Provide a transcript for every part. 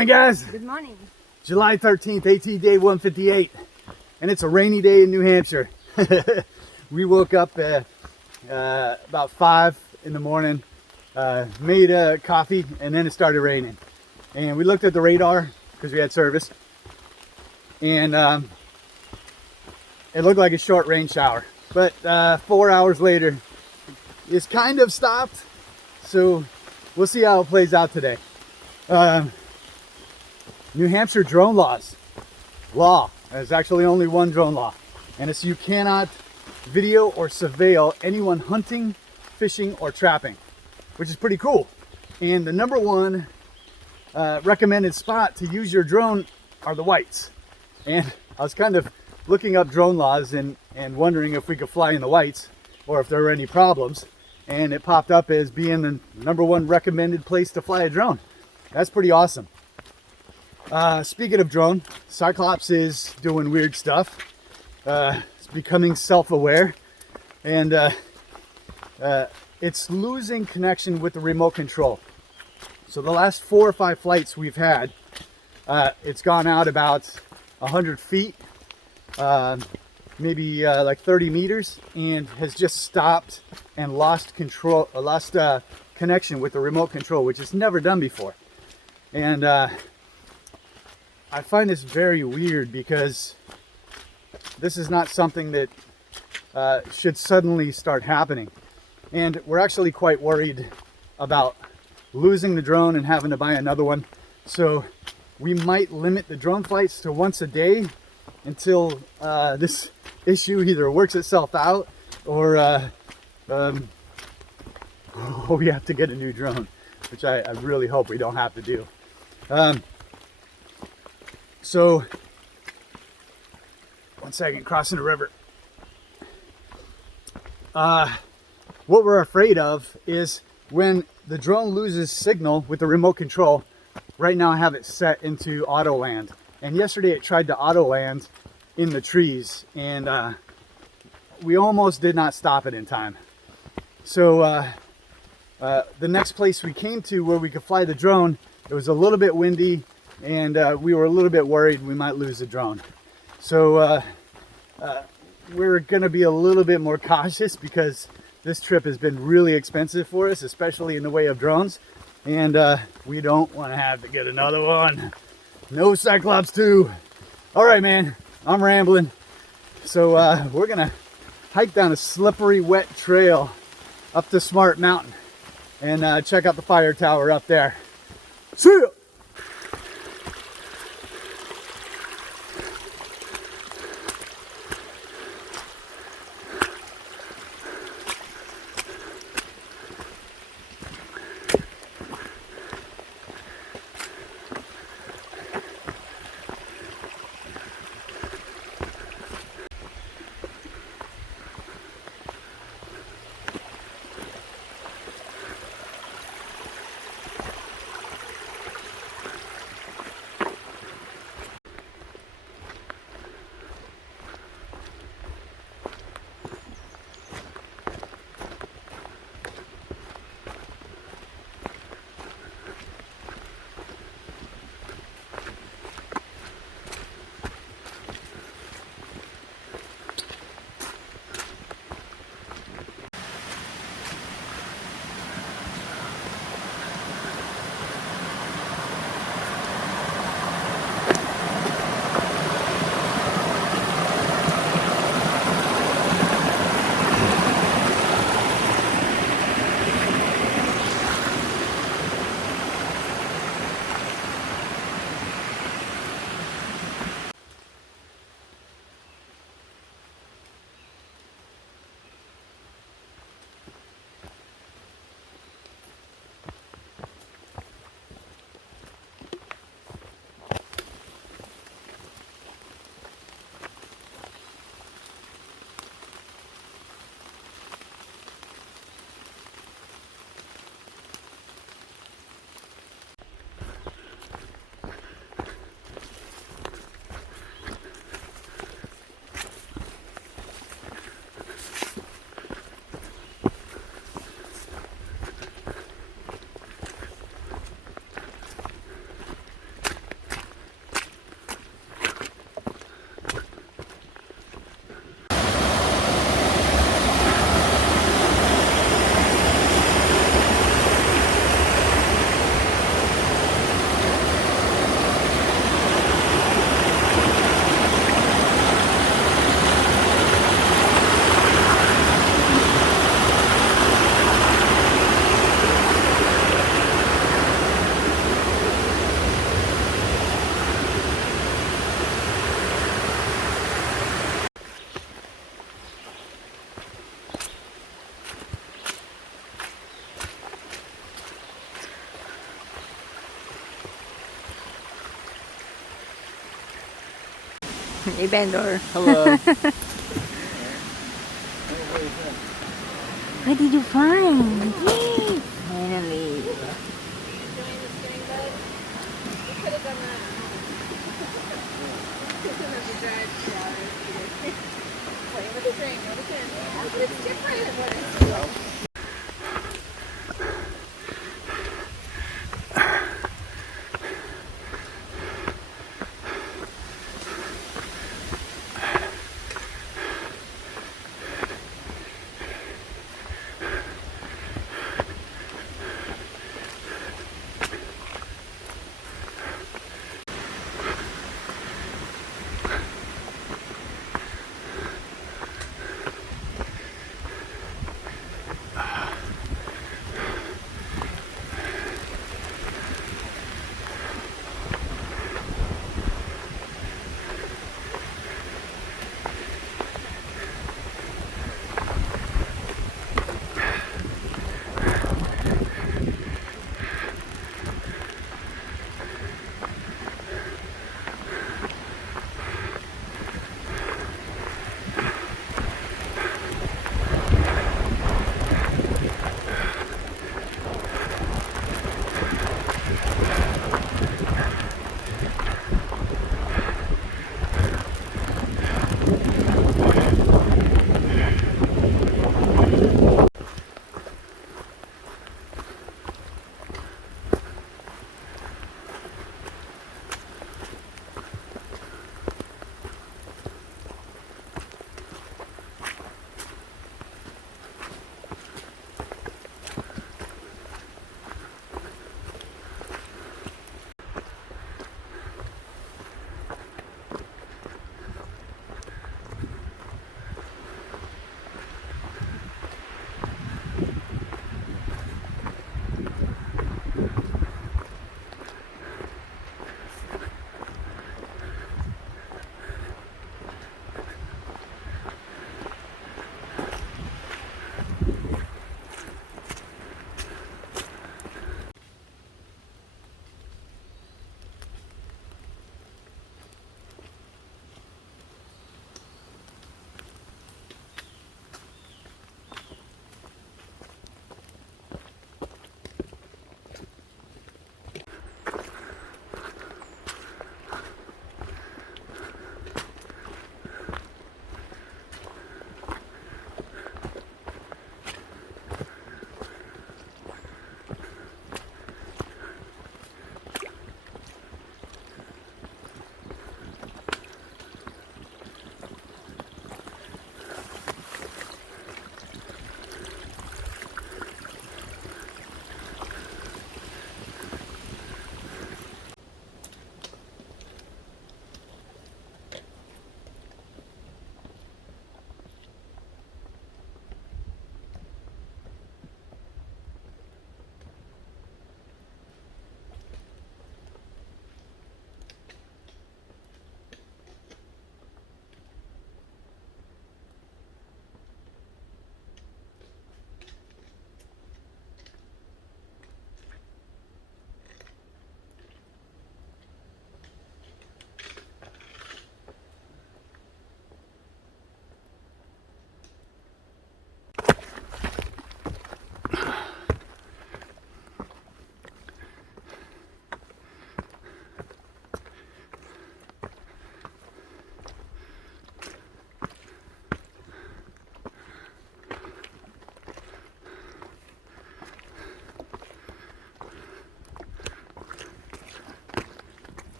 morning, guys. Good morning. July 13th, AT day 158, and it's a rainy day in New Hampshire. We woke up about 5 in the morning, made coffee, and then it started raining. And we looked at the radar because we had service, and it looked like a short rain shower. But 4 hours later, it's kind of stopped. So we'll see how it plays out today. New Hampshire drone law. There's actually only one drone law, and it's you cannot video or surveil anyone hunting, fishing, or trapping, which is pretty cool. And the number one recommended spot to use your drone are the whites. And I was kind of looking up drone laws and wondering if we could fly in the whites or if there were any problems. And it popped up as being the number one recommended place to fly a drone. That's pretty awesome. Speaking of drone, Cyclops is doing weird stuff. It's becoming self-aware, and it's losing connection with the remote control. So the last 4 or 5 flights we've had, it's gone out about 100 feet, maybe like 30 meters, and has just stopped and lost connection with the remote control, which it's never done before. And I find this very weird because this is not something that should suddenly start happening. And we're actually quite worried about losing the drone and having to buy another one. So we might limit the drone flights to once a day until this issue either works itself out or we have to get a new drone, which I really hope we don't have to do. So, one second, crossing the river. What we're afraid of is when the drone loses signal with the remote control. Right now I have it set into auto land. And yesterday it tried to auto land in the trees. And we almost did not stop it in time. So the next place we came to where we could fly the drone, it was a little bit windy. And we were a little bit worried we might lose the drone. So we're going to be a little bit more cautious because this trip has been really expensive for us, especially in the way of drones. And we don't want to have to get another one. No Cyclops 2. All right, man, I'm rambling. So we're going to hike down a slippery, wet trail up to Smart Mountain and check out the fire tower up there. See ya! A vendor. Hello. What did you find? Finally.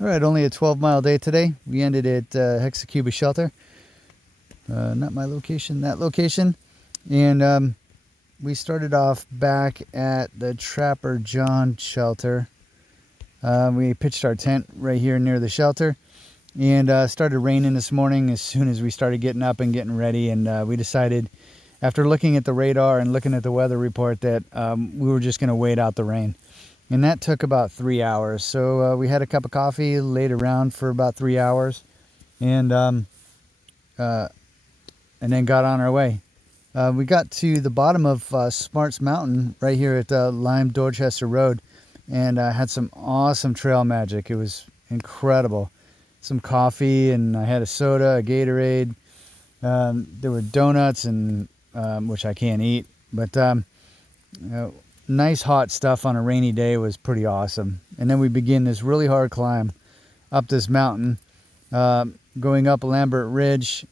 All right, only a 12-mile day today. We ended at Hexacuba shelter. Not my location, that location. And we started off back at the Trapper John shelter. We pitched our tent right here near the shelter. And started raining this morning as soon as we started getting up and getting ready. And we decided, after looking at the radar and looking at the weather report, that we were just going to wait out the rain. And that took about 3 hours. So we had a cup of coffee, laid around for about 3 hours, and then got on our way. We got to the bottom of Smarts Mountain right here at Lime Dorchester Road, and had some awesome trail magic. It was incredible. Some coffee, and I had a soda, a Gatorade. There were donuts, and which I can't eat, but nice hot stuff on a rainy day was pretty awesome. And then we begin this really hard climb up this mountain, going up Lambert Ridge.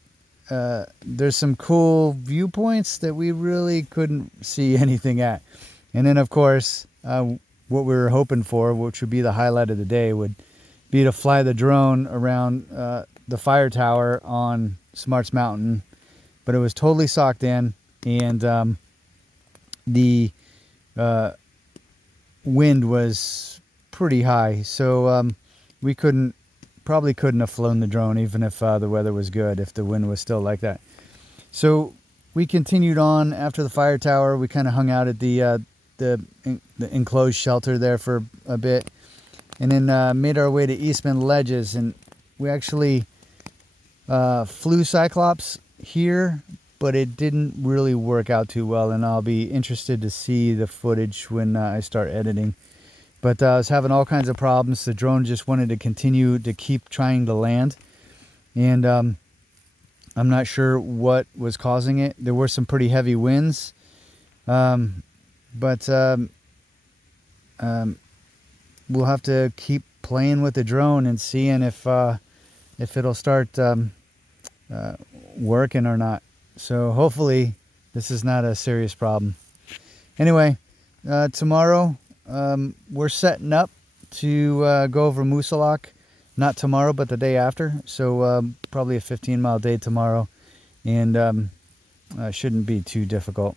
There's some cool viewpoints that we really couldn't see anything at. And then, of course, what we were hoping for, which would be the highlight of the day, would be to fly the drone around the fire tower on Smarts Mountain. But it was totally socked in, and the wind was pretty high, so we probably couldn't have flown the drone even if the weather was good, if the wind was still like that. So we continued on after the fire tower. We kind of hung out at the enclosed shelter there for a bit, and then made our way to Eastman Ledges, and we actually flew Cyclops here, but it didn't really work out too well, and I'll be interested to see the footage when I start editing. But I was having all kinds of problems. The drone just wanted to continue to keep trying to land, and I'm not sure what was causing it. There were some pretty heavy winds, but we'll have to keep playing with the drone and seeing if it'll start working or not. So hopefully this is not a serious problem. Anyway, tomorrow we're setting up to go over Moosilauke. Not tomorrow, but the day after. So probably a 15-mile day tomorrow, and shouldn't be too difficult.